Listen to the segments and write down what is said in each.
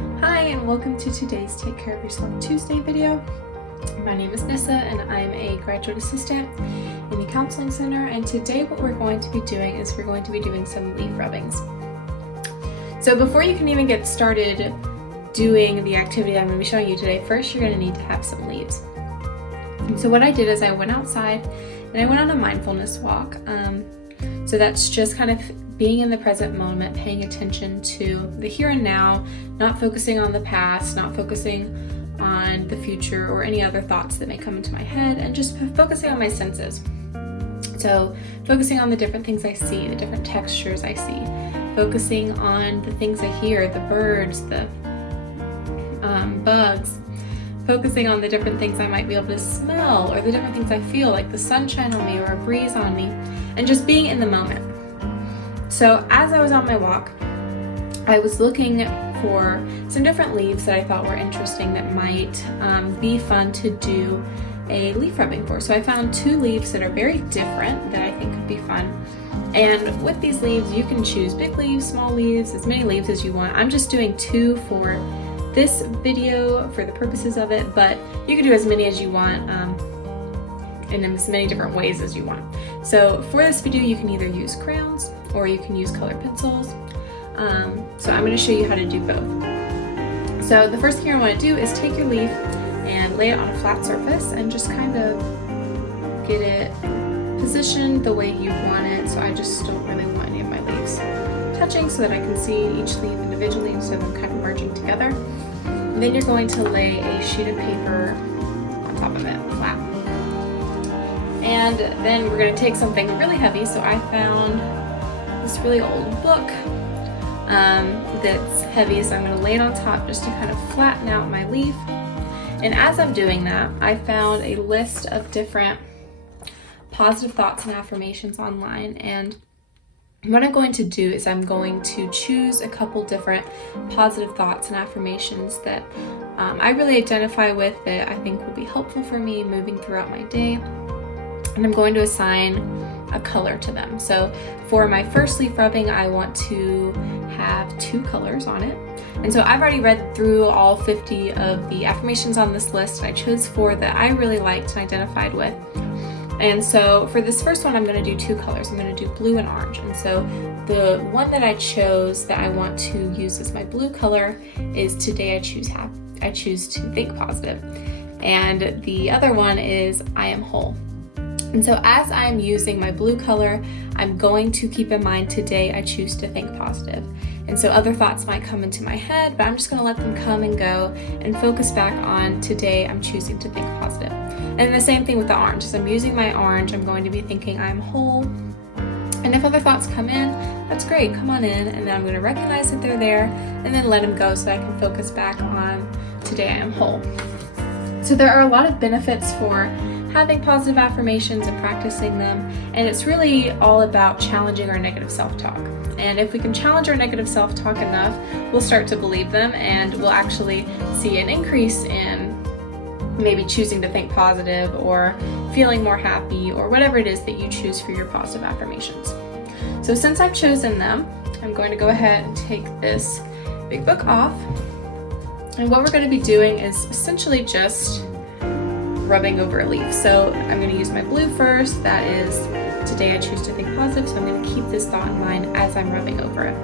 Hi and welcome to today's Take Care of Yourself Tuesday video. My name is Nissa and I'm a graduate assistant in the counseling center, and today what we're going to be doing is we're going to be doing some leaf rubbings. So before you can even get started doing the activity I'm going to be showing you today, first you're going to need to have some leaves. And so what I did is I went outside and I went on a mindfulness walk. So that's just kind of being in the present moment, paying attention to the here and now, not focusing on the past, not focusing on the future or any other thoughts that may come into my head, and just focusing on my senses. So focusing on the different things I see, the different textures I see, focusing on the things I hear, the birds, the bugs, focusing on the different things I might be able to smell or the different things I feel, like the sunshine on me or a breeze on me, and just being in the moment. So as I was on my walk, I was looking for some different leaves that I thought were interesting that might be fun to do a leaf rubbing for. So I found two leaves that are very different that I think could be fun. And with these leaves, you can choose big leaves, small leaves, as many leaves as you want. I'm just doing two for this video for the purposes of it, but you can do as many as you want in as many different ways as you want. So for this video, you can either use crayons or you can use colored pencils. So I'm going to show you how to do both. So the first thing you're going to want to do is take your leaf and lay it on a flat surface and just kind of get it positioned the way you want it. So I just don't really want any of my leaves touching so that I can see each leaf individually instead of them kind of merging together. And then you're going to lay a sheet of paper on top of it, flat. And then we're going to take something really heavy. So I found this really old book that's heavy, so I'm going to lay it on top just to kind of flatten out my leaf. And as I'm doing that, I found a list of different positive thoughts and affirmations online, and what I'm going to do is I'm going to choose a couple different positive thoughts and affirmations that I really identify with, that I think will be helpful for me moving throughout my day, and I'm going to assign a color to them. So for my first leaf rubbing, I want to have two colors on it. And so I've already read through all 50 of the affirmations on this list, and I chose 4 that I really liked and identified with. And so for this first one, I'm going to do two colors. I'm going to do blue and orange. And so the one that I chose that I want to use as my blue color is today I choose to think positive. And the other one is I am whole. And so as I'm using my blue color, I'm going to keep in mind today I choose to think positive. And so other thoughts might come into my head, but I'm just going to let them come and go and focus back on today I'm choosing to think positive. And the same thing with the orange. As I'm using my orange, I'm going to be thinking I'm whole. And if other thoughts come in, that's great, come on in, and then I'm going to recognize that they're there and then let them go so I can focus back on today I am whole. So there are a lot of benefits for having positive affirmations and practicing them, and it's really all about challenging our negative self-talk. And if we can challenge our negative self-talk enough, we'll start to believe them, and we'll actually see an increase in maybe choosing to think positive or feeling more happy or whatever it is that you choose for your positive affirmations. So since I've chosen them, I'm going to go ahead and take this big book off. And what we're going to be doing is essentially just rubbing over a leaf. So I'm going to use my blue first. That is today I choose to think positive. So I'm going to keep this thought in mind as I'm rubbing over it.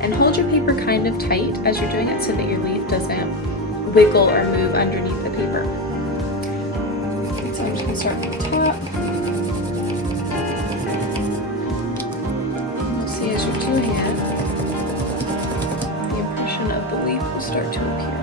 And hold your paper kind of tight as you're doing it so that your leaf doesn't wiggle or move underneath the paper. So I'm just going to start from the top. You'll see as you're doing it, the impression of the leaf will start to appear.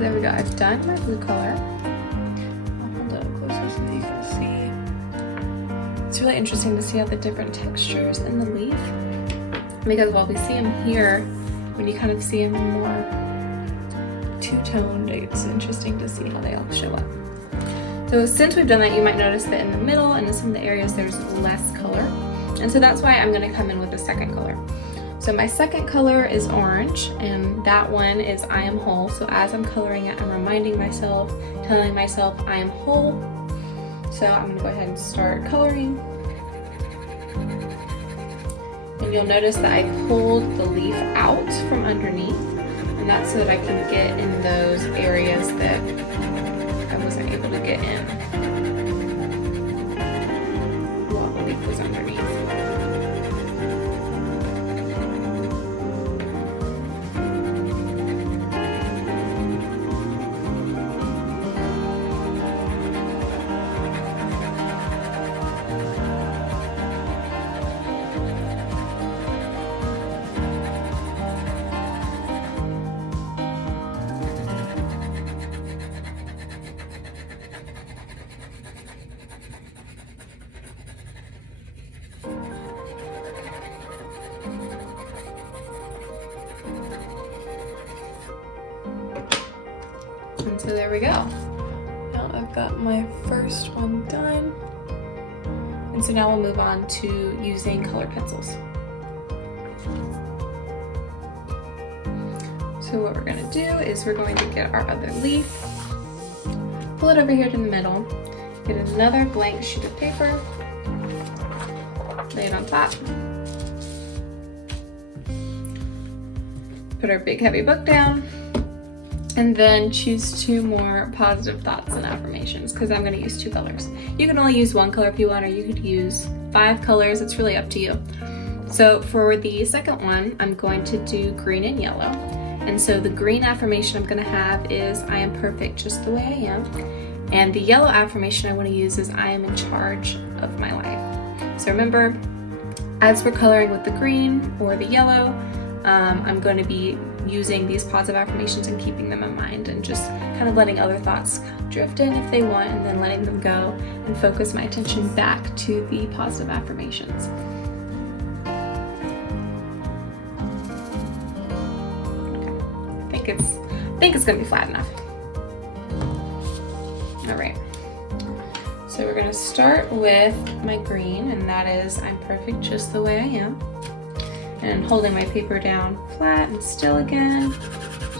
there we go. I've done my blue color. I'll hold it up closer so that you can see. It's really interesting to see how the different textures in the leaf, because while we see them here, when you kind of see them more two-toned, it's interesting to see how they all show up. So since we've done that, you might notice that in the middle and in some of the areas there's less color. And so that's why I'm gonna come in with a second color. So my second color is orange, and that one is I am whole. So as I'm coloring it, I'm reminding myself, telling myself I am whole. So I'm gonna go ahead and start coloring. And you'll notice that I pulled the leaf out from underneath, and that's so that I can get in those areas that I wasn't able to get in while the leaf was underneath. And so there we go. Now I've got my first one done. And so now we'll move on to using colored pencils. So what we're gonna do is we're going to get our other leaf, pull it over here to the middle, get another blank sheet of paper, lay it on top, put our big heavy book down, and then choose 2 more positive thoughts and affirmations, because I'm going to use 2 colors. You can only use 1 color if you want, or you could use 5 colors. It's really up to you. So for the second one, I'm going to do green and yellow. And so the green affirmation I'm going to have is I am perfect just the way I am. And the yellow affirmation I want to use is I am in charge of my life. So remember, as we're coloring with the green or the yellow, I'm going to be using these positive affirmations and keeping them in mind, and just kind of letting other thoughts drift in if they want, and then letting them go and focus my attention back to the positive affirmations. Okay. I think it's gonna be flat enough. All right. So we're gonna start with my green, and that is I'm perfect just the way I am. And holding my paper down flat and still again.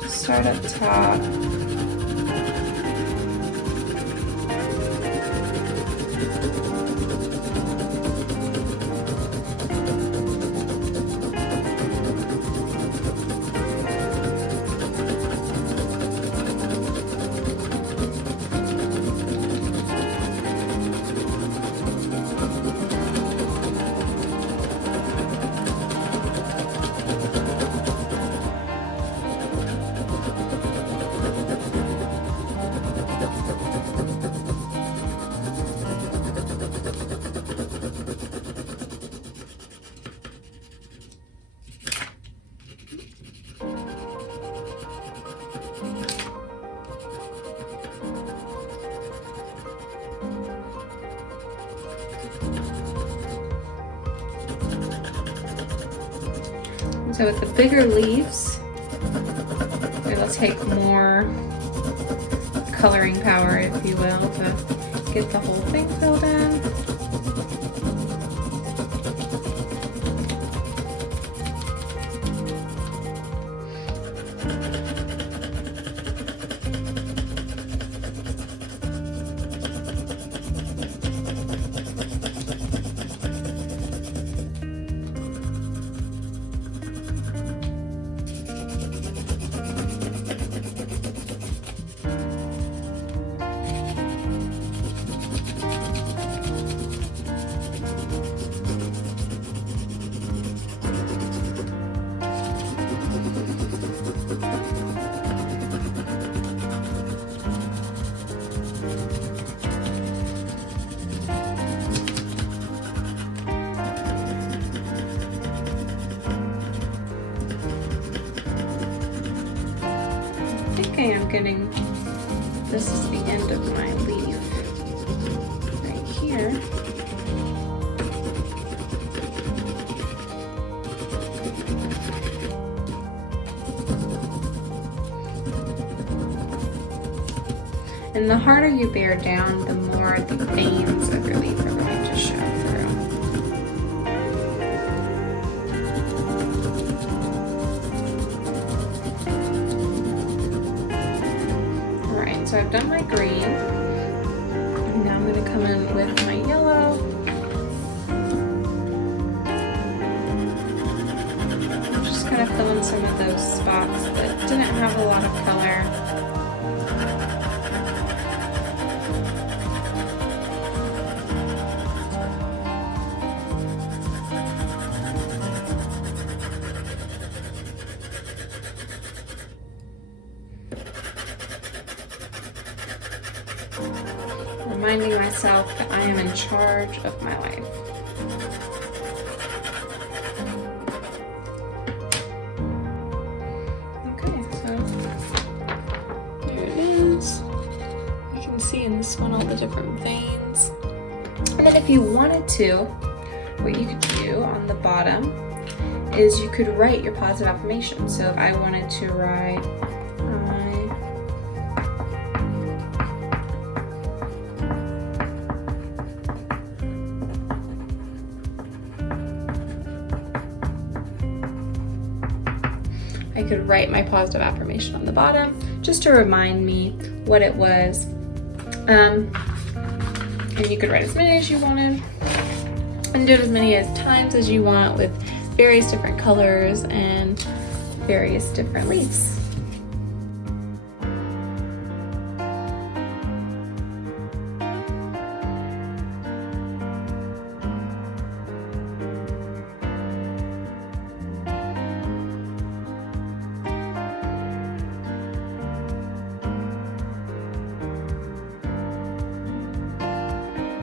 Just start up top. So with the bigger leaves, it'll take more coloring power, if you will, to get the whole thing filled in. okay, I'm getting, this is the end of my leaf right here. And the harder you bear down, the more the veins of your leaf are going to show through. Alright, so I've done my green. And now I'm going to come in with my yellow. I'm just kind of fill in some of those spots that didn't have a lot of color. Reminding myself that I am in charge of my life. Okay, so here it is. You can see in this one all the different veins. And then if you wanted to, what you could do on the bottom is you could write your positive affirmation. So if I wanted to write, I could write my positive affirmation on the bottom just to remind me what it was. And you could write as many as you wanted and do it as many times as you want with various different colors and various different leaves.